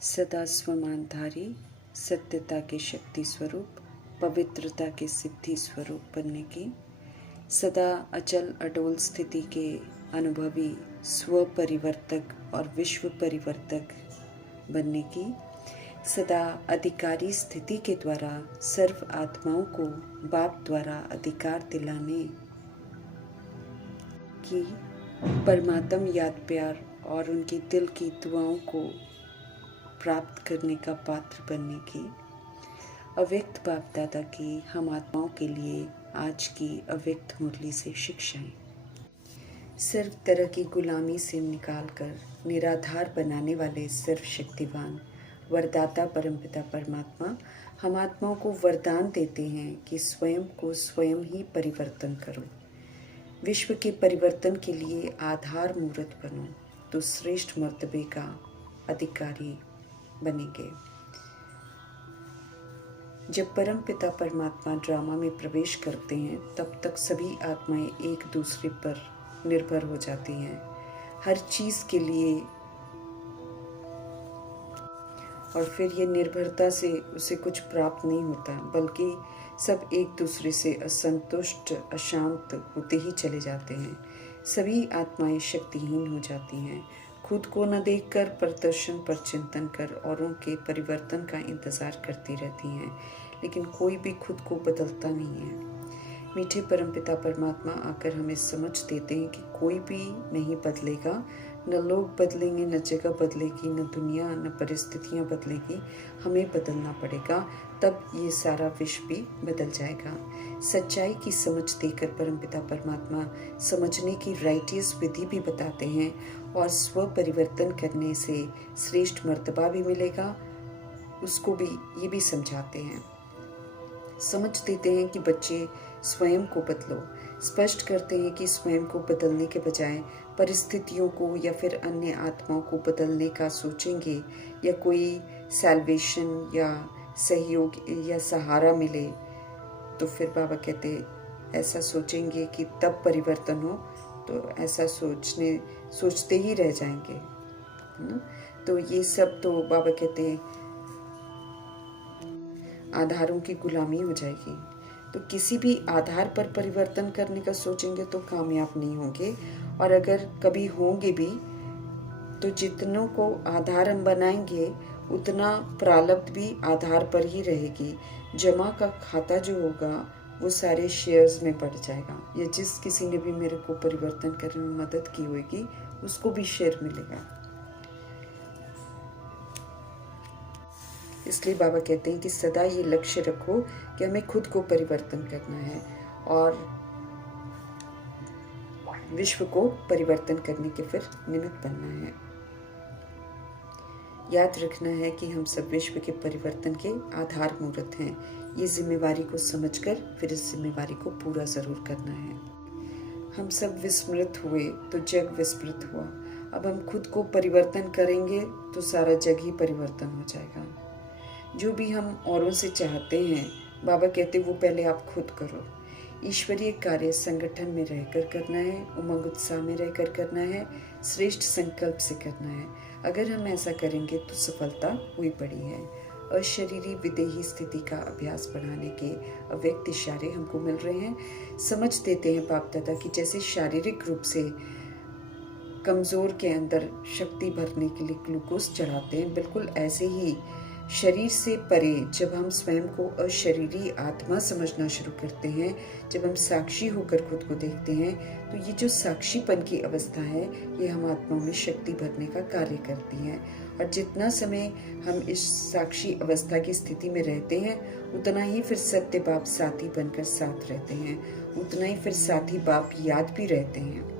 सदा स्वमानधारी, सत्यता के शक्ति स्वरूप, पवित्रता के सिद्धि स्वरूप बनने की, सदा अचल अडोल स्थिति के अनुभवी स्व परिवर्तक और विश्व परिवर्तक बनने की, सदा अधिकारी स्थिति के द्वारा सर्व आत्माओं को बाप द्वारा अधिकार दिलाने की, परमात्म याद प्यार और उनकी दिल की दुआओं को प्राप्त करने का पात्र बनने की, अव्यक्त बाप दादा की हम आत्माओं के लिए आज की अव्यक्त मुरली से शिक्षाएं। सर्व तरह की गुलामी से निकालकर निराधार बनाने वाले सर्वशक्तिवान वरदाता परमपिता परमात्मा हम आत्माओं को वरदान देते हैं कि स्वयं को स्वयं ही परिवर्तन करो। विश्व के परिवर्तन के लिए आधार मूर्त बनो तो श्रेष्ठ मर्तबे का अधिकारी बनेंगे। जब परम पिता परमात्मा ड्रामा में प्रवेश करते हैं तब तक सभी आत्माएं एक दूसरे पर निर्भर हो जाती हैं हर चीज के लिए, और फिर ये निर्भरता से उसे कुछ प्राप्त नहीं होता बल्कि सब एक दूसरे से असंतुष्ट अशांत होते ही चले जाते हैं। सभी आत्माएं शक्तिहीन हो जाती हैं, खुद को न देखकर प्रदर्शन पर चिंतन कर औरों के परिवर्तन का इंतजार करती रहती हैं, लेकिन कोई भी खुद को बदलता नहीं है। मीठे परमपिता परमात्मा आकर हमें समझ देते हैं कि कोई भी नहीं बदलेगा, न लोग बदलेंगे, न जगह बदलेगी, न दुनिया, न परिस्थितियां बदलेगी, हमें बदलना पड़ेगा, तब ये सारा विश्व भी बदल जाएगा। सच्चाई की समझ देकर परमपिता परमात्मा समझने की राइटियस विधि भी बताते हैं और स्व परिवर्तन करने से श्रेष्ठ मर्तबा भी मिलेगा, उसको भी ये भी समझाते हैं। समझ देते हैं कि बच्चे स्वयं को बदलो, स्पष्ट करते हैं कि स्वयं को बदलने के बजाय परिस्थितियों को या फिर अन्य आत्माओं को बदलने का सोचेंगे या कोई सैल्वेशन या सहयोग या सहारा मिले तो फिर बाबा कहते ऐसा सोचेंगे कि तब परिवर्तन हो, तो ऐसा सोचते ही रह जाएंगे, है ना। तो ये सब तो बाबा कहते हैं आधारों की गुलामी हो जाएगी। तो किसी भी आधार पर परिवर्तन करने का सोचेंगे तो कामयाब नहीं होंगे, और अगर कभी होंगे भी तो जितनों को आधार हम बनाएंगे उतना प्रारब्ध भी आधार पर ही रहेगी। जमा का खाता जो होगा वो सारे शेयर्स में बढ़ जाएगा, या जिस किसी ने भी मेरे को परिवर्तन करने में मदद की होगी उसको भी शेयर मिलेगा। इसलिए बाबा कहते हैं कि सदा ये लक्ष्य रखो कि हमें खुद को परिवर्तन करना है और विश्व को परिवर्तन करने के फिर निमित्त बनना है। याद रखना है कि हम सब विश्व के परिवर्तन के आधार मूर्त हैं। ये जिम्मेवारी को समझकर फिर इस जिम्मेवारी को पूरा जरूर करना है। हम सब विस्मृत हुए तो जग विस्मृत हुआ। अब हम खुद को परिवर्तन करेंगे तो सारा जग ही परिवर्तन हो जाएगा। जो भी हम औरों से चाहते हैं, बाबा कहते वो पहले आप खुद करो। ईश्वरीय कार्य संगठन में रहकर करना है, उमंग उत्साह में रहकर करना है, श्रेष्ठ संकल्प से करना है। अगर हम ऐसा करेंगे तो सफलता हुई पड़ी है। अशरीरी विदेही स्थिति का अभ्यास बढ़ाने के अव्यक्त इशारे हमको मिल रहे हैं। समझ देते हैं बाप दादा कि जैसे शारीरिक रूप से कमजोर के अंदर शक्ति भरने के लिए ग्लूकोज चढ़ाते हैं, बिल्कुल ऐसे ही शरीर से परे जब हम स्वयं को अशरीरी आत्मा समझना शुरू करते हैं, जब हम साक्षी होकर खुद को देखते हैं, तो ये जो साक्षीपन की अवस्था है ये हम आत्मा में शक्ति भरने का कार्य करती है। और जितना समय हम इस साक्षी अवस्था की स्थिति में रहते हैं उतना ही फिर सत्य बाप साथी बनकर साथ रहते हैं, उतना ही फिर साथी बाप याद भी रहते हैं।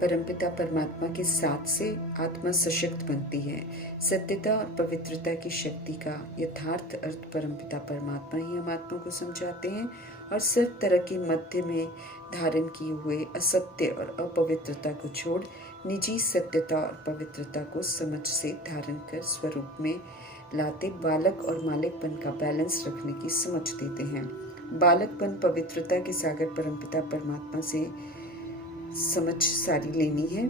परमपिता परमात्मा के साथ से आत्मा सशक्त बनती है। सत्यता और पवित्रता की शक्ति का यथार्थ अर्थ परमपिता परमात्मा ही हम आत्मा को समझाते हैं, और सर्व तरह के मध्य में धारण किए हुए असत्य और अपवित्रता को छोड़ निजी सत्यता और पवित्रता को समझ से धारण कर स्वरूप में लाते बालक और मालिकपन का बैलेंस रखने की समझ देते हैं। बालकपन पवित्रता के सागर परमपिता परमात्मा से समझ सारी लेनी है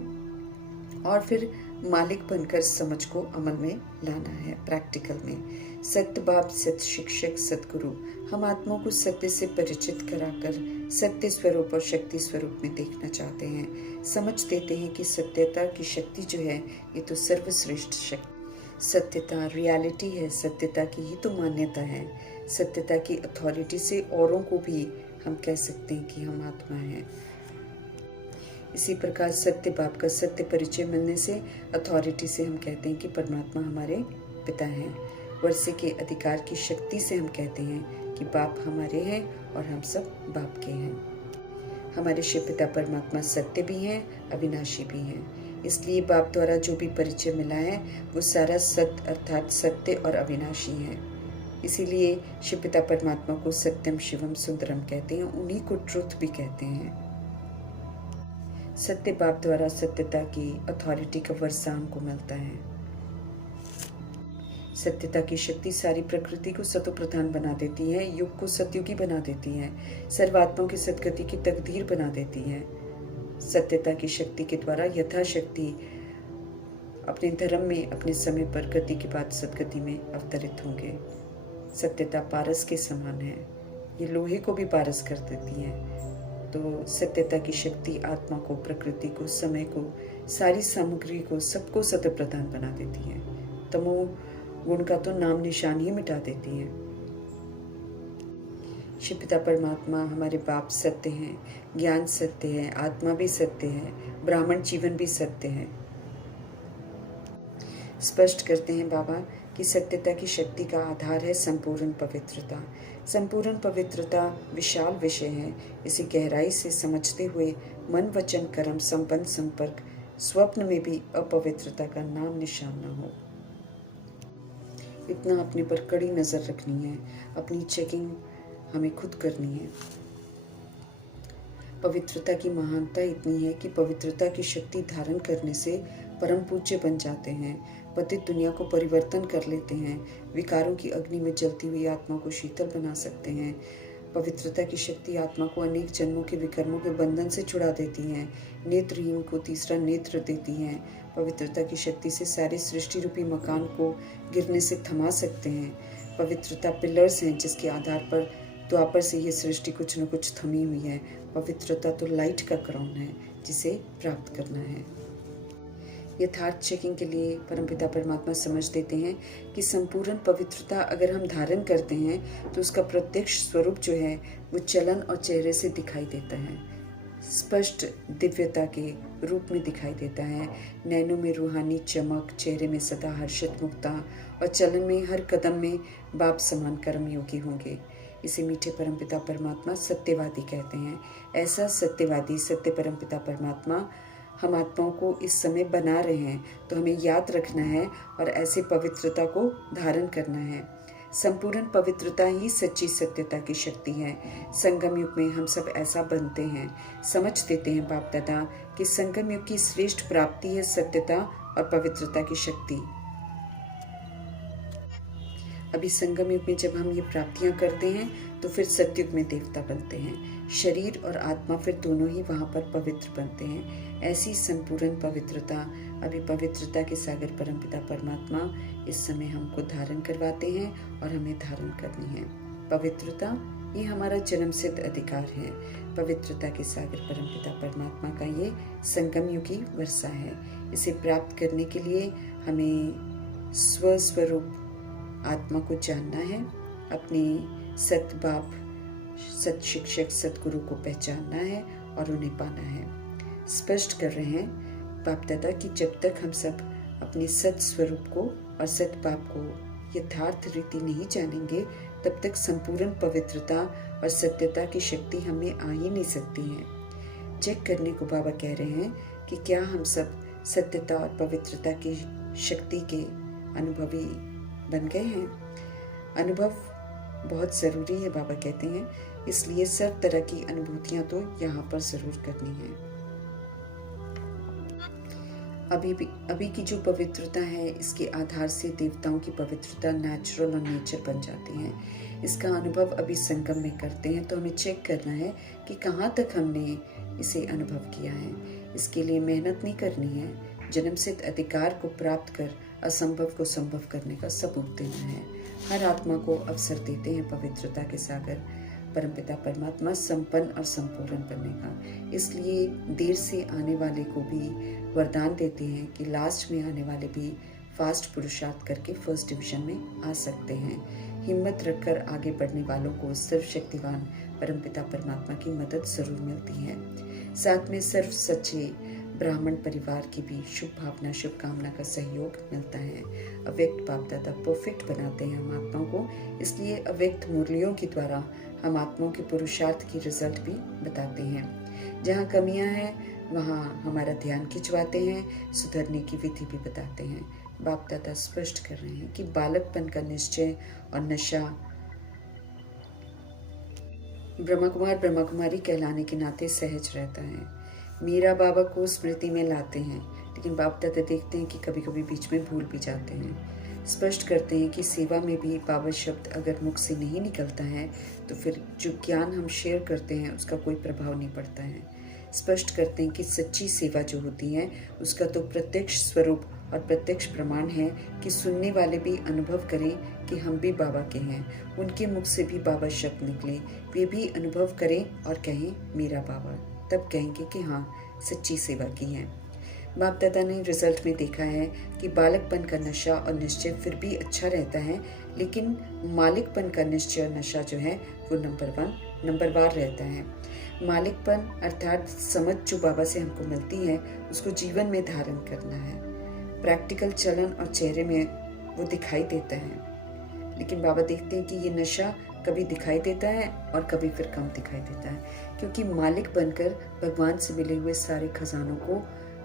और फिर मालिक बनकर समझ को अमल में लाना है, प्रैक्टिकल में। सत्य बाप, सत्य शिक्षक, सतगुरु हम आत्माओं को सत्य से परिचित कराकर सत्य स्वरूप और शक्ति स्वरूप में देखना चाहते हैं। समझ देते हैं कि सत्यता की शक्ति जो है ये तो सर्वश्रेष्ठ शक्ति, सत्यता रियलिटी है, सत्यता की ही तो मान्यता है। सत्यता की अथॉरिटी से औरों को भी हम कह सकते हैं कि हम आत्मा हैं। इसी प्रकार सत्य बाप का सत्य परिचय मिलने से अथॉरिटी से हम कहते हैं कि परमात्मा हमारे पिता हैं। वर्षे के अधिकार की शक्ति से हम कहते हैं कि बाप हमारे हैं और हम सब बाप के हैं। हमारे शिव पिता परमात्मा सत्य भी हैं, अविनाशी भी हैं। इसलिए बाप द्वारा जो भी परिचय मिला है वो सारा सत्य अर्थात सत्य और अविनाशी है। इसीलिए शिव पिता परमात्मा को सत्यम शिवम सुंदरम कहते हैं, उन्हीं को ट्रुथ भी कहते हैं। सत्य बाप द्वारा सत्यता की अथॉरिटी का वर्षा हमको मिलता है। सत्यता की शक्ति सारी प्रकृति को सतो प्रधान बना देती है, युग को सतयुगी बना देती है, सर्वात्माओं की सदगति की तकदीर बना देती है। सत्यता की शक्ति के द्वारा यथाशक्ति अपने धर्म में अपने समय पर गति के बाद सदगति में अवतरित होंगे। सत्यता पारस के समान है, ये लोहे को भी पारस कर देती है। तो सत्यता की शक्ति आत्मा को, प्रकृति को, समय को, सारी सामग्री को, सबको सत्य प्रदान बना देती है। तमो गुण का तो नाम निशान ही मिटा देती है। शिव पिता परमात्मा हमारे बाप सत्य हैं, ज्ञान सत्य है, आत्मा भी सत्य है, ब्राह्मण जीवन भी सत्य है। स्पष्ट करते हैं बाबा कि सत्यता की शक्ति का आधार है संपूर्ण पवित्रता। संपूर्ण पवित्रता विशाल विषय है। इसे गहराई से समझते हुए मन वचन कर्म संबंध संपर्क स्वप्न में भी अपवित्रता का नाम निशान न हो। इतना अपने पर कड़ी नजर रखनी है, अपनी चेकिंग हमें खुद करनी है। पवित्रता की महानता इतनी है कि पवित्रता की शक्ति धारण करने से परम पूज्य बन जाते हैं, पतित दुनिया को परिवर्तन कर लेते हैं, विकारों की अग्नि में जलती हुई आत्मा को शीतल बना सकते हैं। पवित्रता की शक्ति आत्मा को अनेक जन्मों के विकर्मों के बंधन से छुड़ा देती है, नेत्रहीन को तीसरा नेत्र देती है। पवित्रता की शक्ति से सारे सृष्टि रूपी मकान को गिरने से थमा सकते हैं। पवित्रता पिलर्स हैं जिसके आधार पर द्वापर से ये सृष्टि कुछ न कुछ थमी हुई है। पवित्रता तो लाइट का क्राउन है जिसे प्राप्त करना है। यथार्थ चेकिंग के लिए परमपिता परमात्मा समझ देते हैं कि संपूर्ण पवित्रता अगर हम धारण करते हैं तो उसका प्रत्यक्ष स्वरूप जो है वो चलन और चेहरे से दिखाई देता है, स्पष्ट दिव्यता के रूप में दिखाई देता है। नैनों में रूहानी चमक, चेहरे में सदा हर्षित मुक्ता और चलन में हर कदम में बाप समान कर्मयोगी होंगे। इसे मीठे परमपिता परमात्मा सत्यवादी कहते हैं। ऐसा सत्यवादी सत्य परमपिता परमात्मा हम आत्माओं को इस समय बना रहे हैं, तो हमें याद रखना है और ऐसे पवित्रता को धारण करना है। संपूर्ण पवित्रता ही सच्ची सत्यता की शक्ति है। संगम युग में हम सब ऐसा बनते हैं। समझ देते हैं बाप दादा कि संगम युग की श्रेष्ठ प्राप्ति है सत्यता और पवित्रता की शक्ति। अभी संगम युग में जब हम ये प्राप्तियां करते हैं तो फिर सतयुग में देवता बनते हैं। शरीर और आत्मा फिर दोनों ही वहाँ पर पवित्र बनते हैं। ऐसी संपूर्ण पवित्रता अभी पवित्रता के सागर परमपिता परमात्मा इस समय हमको धारण करवाते हैं और हमें धारण करनी है। पवित्रता ये हमारा जन्म सिद्ध अधिकार है। पवित्रता के सागर परमपिता परमात्मा का ये संगम युगी वर्षा है। इसे प्राप्त करने के लिए हमें स्वस्वरूप आत्मा को जानना है, अपने सत बाप, सत शिक्षक, सतगुरु को पहचानना है और उन्हें पाना है। स्पष्ट कर रहे हैं बाप दादा कि जब तक हम सब अपने सत स्वरूप को और सत बाप को यथार्थ रीति नहीं जानेंगे तब तक संपूर्ण पवित्रता और सत्यता की शक्ति हमें आ ही नहीं सकती है। चेक करने को बाबा कह रहे हैं कि क्या हम सब सत्यता और पवित्रता की शक्ति के अनुभवी बन गए हैं। अनुभव बहुत ज़रूरी है बाबा कहते हैं, इसलिए सब तरह की अनुभूतियां तो यहाँ पर ज़रूर करनी है। अभी की जो पवित्रता है इसके आधार से देवताओं की पवित्रता नेचुरल और नेचर बन जाती है। इसका अनुभव अभी संगम में करते हैं तो हमें चेक करना है कि कहाँ तक हमने इसे अनुभव किया है। इसके लिए मेहनत नहीं करनी है, जन्मसिद्ध अधिकार को प्राप्त कर असंभव को संभव करने का सबूत देना है। हर आत्मा को अवसर देते हैं पवित्रता के सागर परमपिता परमात्मा संपन्न और संपूर्ण बनने का। इसलिए देर से आने वाले को भी वरदान देते हैं कि लास्ट में आने वाले भी फास्ट पुरुषार्थ करके फर्स्ट डिवीजन में आ सकते हैं। हिम्मत रखकर आगे बढ़ने वालों को सर्वशक्तिवान परमपिता परमात्मा की मदद जरूर मिलती है। साथ में सर्व सच्चे ब्राह्मण परिवार की भी शुभ भावना शुभकामना का सहयोग मिलता है। अव्यक्त बाप दादा परफेक्ट बनाते हैं हम आत्माओं को, इसलिए अव्यक्त मुरलियों के द्वारा हम आत्माओं के पुरुषार्थ की रिजल्ट भी बताते हैं। जहाँ कमियाँ हैं वहाँ हमारा ध्यान खिंचवाते हैं, सुधरने की विधि भी बताते हैं। बाप दादा स्पष्ट कर रहे हैं कि बालकपन का निश्चय और नशा ब्रह्मा कुमार ब्रह्मा कुमारी कहलाने के नाते सहज रहता है। मीरा बाबा को स्मृति में लाते हैं, लेकिन बाप दादा देखते हैं कि कभी कभी बीच में भूल भी जाते हैं। स्पष्ट करते हैं कि सेवा में भी बाबा शब्द अगर मुख से नहीं निकलता है तो फिर जो ज्ञान हम शेयर करते हैं उसका कोई प्रभाव नहीं पड़ता है। स्पष्ट करते हैं कि सच्ची सेवा जो होती है उसका तो प्रत्यक्ष स्वरूप और प्रत्यक्ष प्रमाण है कि सुनने वाले भी अनुभव करें कि हम भी बाबा के हैं, उनके मुख से भी बाबा शब्द निकले, वे भी अनुभव करें और कहें मेरा बाबा, तब कहेंगे कि हाँ सच्ची सेवा की है। बाप दादा ने रिजल्ट में देखा है कि बालकपन का नशा और निश्चय फिर भी अच्छा रहता है, लेकिन मालिकपन का निश्चय और नशा जो है वो नंबरवार रहता है। मालिकपन अर्थात समझ जो बाबा से हमको मिलती है उसको जीवन में धारण करना है। प्रैक्टिकल चलन और चेहरे में वो दिखाई देता है, लेकिन बाबा देखते हैं कि ये नशा कभी दिखाई देता है और कभी फिर कम दिखाई देता है, क्योंकि मालिक बनकर भगवान से मिले हुए सारे खजानों को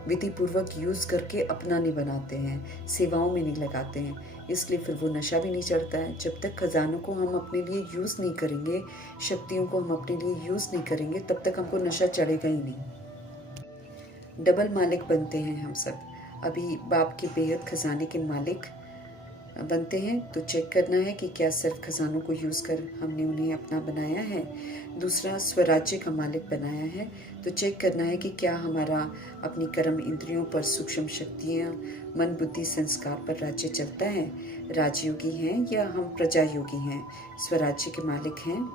विधि पूर्वक यूज करके अपना नहीं बनाते हैं, सेवाओं में नहीं लगाते हैं, इसलिए फिर वो नशा भी नहीं चढ़ता है। जब तक खजानों को हम अपने लिए यूज नहीं करेंगे, शक्तियों को हम अपने लिए यूज नहीं करेंगे, तब तक हमको नशा चढ़ेगा ही नहीं। डबल मालिक बनते हैं हम सब। अभी बाप के बेहद खजाने के मालिक बनते हैं तो चेक करना है कि क्या सिर्फ खजानों को यूज़ कर हमने उन्हें अपना बनाया है। दूसरा, स्वराज्य का मालिक बनाया है तो चेक करना है कि क्या हमारा अपनी कर्म इंद्रियों पर सूक्ष्म शक्तियाँ, मन बुद्धि संस्कार पर राज्य चलता है। राजयोगी हैं या हम प्रजा योगी हैं, स्वराज्य के मालिक हैं।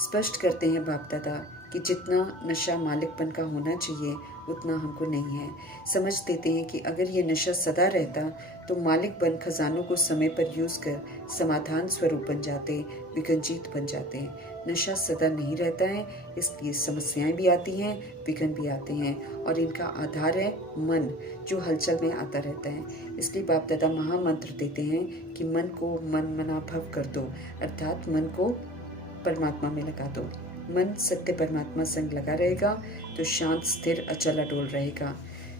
स्पष्ट करते हैं बाप दादा कि जितना नशा मालिकपन का होना चाहिए उतना हमको नहीं है। समझ देते हैं कि अगर ये नशा सदा रहता तो मालिक बन खजानों को समय पर यूज़ कर समाधान स्वरूप बन जाते, विघ्नजीत बन जाते। नशा सदा नहीं रहता है, इसलिए समस्याएं भी आती हैं, विघ्न भी आते हैं, और इनका आधार है मन जो हलचल में आता रहता है। इसलिए बाप दादा महामंत्र देते हैं कि मन को मन मना भव कर दो, अर्थात मन को परमात्मा में लगा दो। मन सत्य परमात्मा संग लगा रहेगा तो शांत स्थिर अचल अडोल रहेगा।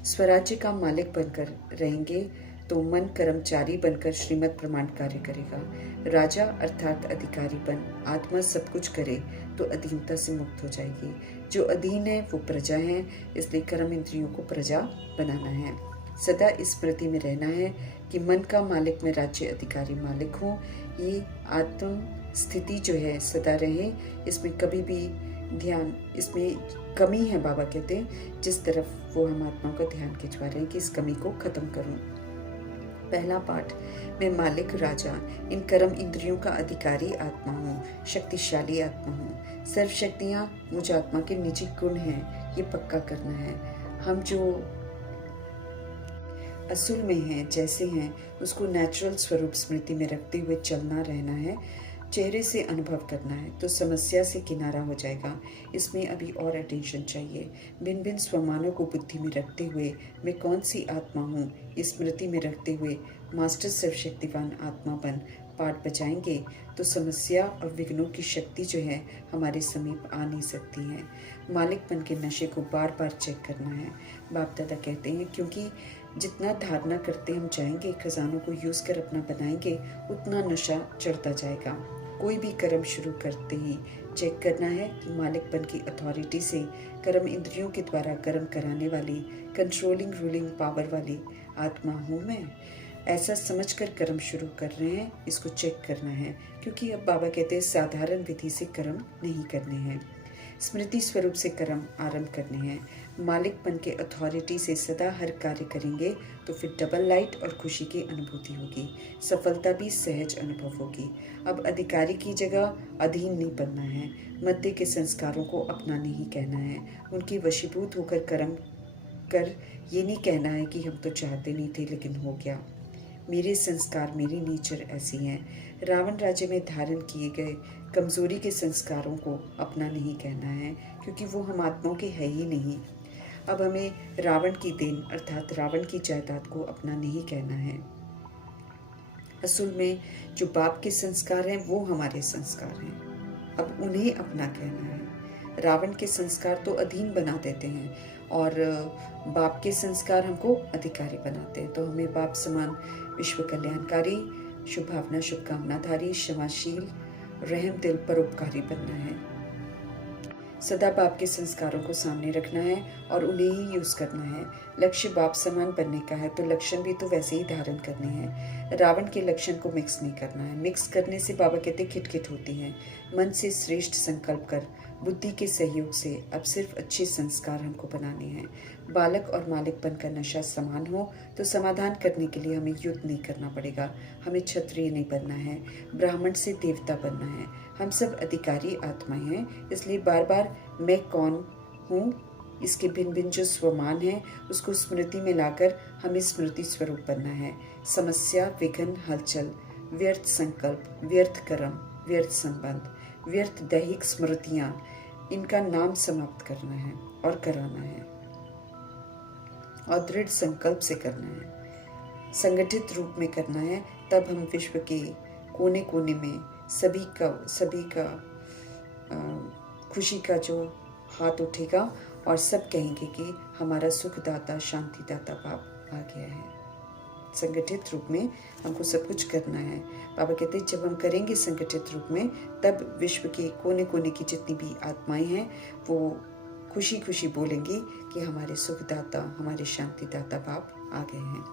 स्वराज्य का मालिक बनकर रहेंगे तो मन कर्मचारी बनकर श्रीमत प्रमाण कार्य करेगा। राजा अर्थात अधिकारी बन आत्मा सब कुछ करे तो अधीनता से मुक्त हो जाएगी। जो अधीन है वो प्रजा है, इसलिए कर्म इंद्रियों को प्रजा बनाना है। सदा इस स्मृति में रहना है कि मन का मालिक में राज्य अधिकारी मालिक हो। ये आत्म स्थिति जो है सदा रहे, इसमें कभी भी ध्यान, इसमें कमी है बाबा कहते हैं, जिस तरफ वो हम आत्माओं का ध्यान खिंचवा रहे हैं कि इस कमी को खत्म करूं। पहला पाठ, मैं मालिक राजा इन कर्म इंद्रियों का अधिकारी आत्मा हूँ, शक्तिशाली आत्मा हूँ। सर्व शक्तियाँ मुझ आत्मा के निजी गुण हैं, ये पक्का करना है। हम जो असूल में हैं, जैसे हैं, उसको नेचुरल स्वरूप स्मृति में रखते हुए चलना रहना है, चेहरे से अनुभव करना है तो समस्या से किनारा हो जाएगा। इसमें अभी और अटेंशन चाहिए। भिन्न भिन्न स्वमानों को बुद्धि में रखते हुए मैं कौन सी आत्मा हूँ इस स्मृति में रखते हुए मास्टर सर्वशक्तिवान आत्मा बन पाठ बजाएंगे तो समस्या और विघ्नों की शक्ति जो है हमारे समीप आ नहीं सकती है। मालिकपन के नशे को बार बार चेक करना है। बाप दादा कहते हैं क्योंकि जितना धारणा करते हम जाएंगे, खजानों को यूज़ कर अपना बनाएंगे, उतना नशा चढ़ता जाएगा। कोई भी कर्म शुरू करते ही चेक करना है कि मालिकपन की अथॉरिटी से कर्म इंद्रियों के द्वारा कर्म कराने वाली कंट्रोलिंग रूलिंग पावर वाली आत्मा हूँ मैं। ऐसा समझकर कर्म शुरू कर रहे हैं, इसको चेक करना है, क्योंकि अब बाबा कहते हैं साधारण विधि से कर्म नहीं करने हैं, स्मृति स्वरूप से कर्म आरंभ करने हैं। मालिकपन के अथॉरिटी से सदा हर कार्य करेंगे तो फिर डबल लाइट और खुशी की अनुभूति होगी, सफलता भी सहज अनुभव होगी। अब अधिकारी की जगह अधीन नहीं बनना है, मध्य के संस्कारों को अपना नहीं कहना है, उनकी वशीभूत होकर कर्म कर ये नहीं कहना है कि हम तो चाहते नहीं थे लेकिन हो गया। मेरे संस्कार, मेरी नेचर ऐसी हैं। रावण राज्य में धारण किए गए कमजोरी के संस्कारों को अपना नहीं कहना है, क्योंकि वो हम आत्माओं के है ही नहीं। अब हमें रावण की देन अर्थात रावण की जायदाद को अपना नहीं कहना है। असल में जो बाप के संस्कार हैं वो हमारे संस्कार हैं, अब उन्हें अपना कहना है। रावण के संस्कार तो अधीन बना देते हैं और बाप के संस्कार हमको अधिकारी बनाते हैं। तो हमें बाप समान विश्व कल्याणकारी, शुभ भावना शुभकामनाधारी, क्षमाशील, रहम दिल परोपकारी बनना है। सदा बाप के संस्कारों को सामने रखना है और उन्हें ही यूज करना है। लक्ष्य बाप समान बनने का है तो लक्षण भी तो वैसे ही धारण करने हैं। रावण के लक्षण को मिक्स नहीं करना है, मिक्स करने से बाबा कहते खिटखिट होती है। मन से श्रेष्ठ संकल्प कर बुद्धि के सहयोग से अब सिर्फ अच्छे संस्कार हमको बनाने हैं। बालक और मालिकपन का नशा समान हो तो समाधान करने के लिए हमें युद्ध नहीं करना पड़ेगा, हमें क्षत्रिय नहीं बनना है, ब्राह्मण से देवता बनना है। हम सब अधिकारी आत्माएं हैं, इसलिए बार बार मैं कौन हूँ इसके भिन्न भिन्न जो स्वमान है उसको स्मृति में लाकर हमें स्मृति स्वरूप बनना है। समस्या, विघ्न, हलचल, व्यर्थ संकल्प, व्यर्थ कर्म, व्यर्थ संबंध, व्यर्थ दैहिक स्मृतियाँ, इनका नाम समाप्त करना है और कराना है और दृढ़ संकल्प से करना है, संगठित रूप में करना है। तब हम विश्व के कोने कोने में सभी का खुशी का जो हाथ उठेगा और सब कहेंगे कि हमारा सुखदाता शांतिदाता बाप आ गया है। संगठित रूप में हमको सब कुछ करना है। बाबा कहते हैं जब हम करेंगे संगठित रूप में तब विश्व के कोने कोने की जितनी भी आत्माएं हैं वो खुशी खुशी बोलेंगी कि हमारे सुखदाता, हमारे शांतिदाता बाप आ गए हैं।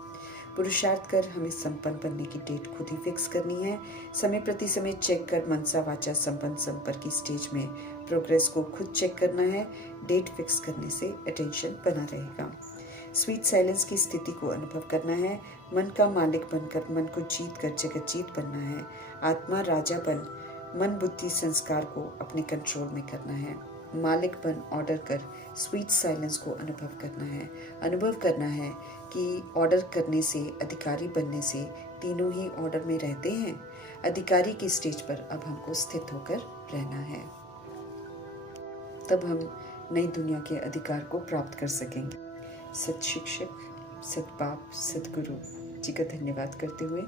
पुरुषार्थ कर हमें संपन्न बनने की डेट खुद ही फिक्स करनी है। समय प्रति समय चेक कर मनसा वाचा संपन्न संपर्क की स्टेज में प्रोग्रेस को खुद चेक करना है। डेट फिक्स करने से अटेंशन बना रहेगा। स्वीट साइलेंस की स्थिति को अनुभव करना है। मन का मालिक बनकर मन को जीत कर जगत जीत बनना है। आत्मा राजा बन मन बुद्धि संस्कार को अपने कंट्रोल में करना है। मालिक बन ऑर्डर कर स्वीट साइलेंस को अनुभव करना है। अनुभव करना है कि ऑर्डर करने से, अधिकारी बनने से तीनों ही ऑर्डर में रहते हैं। अधिकारी की स्टेज पर अब हमको स्थित होकर रहना है, तब हम नई दुनिया के अधिकार को प्राप्त कर सकेंगे। सत शिक्षक, सत बाप, सतगुरु जी का धन्यवाद करते हुए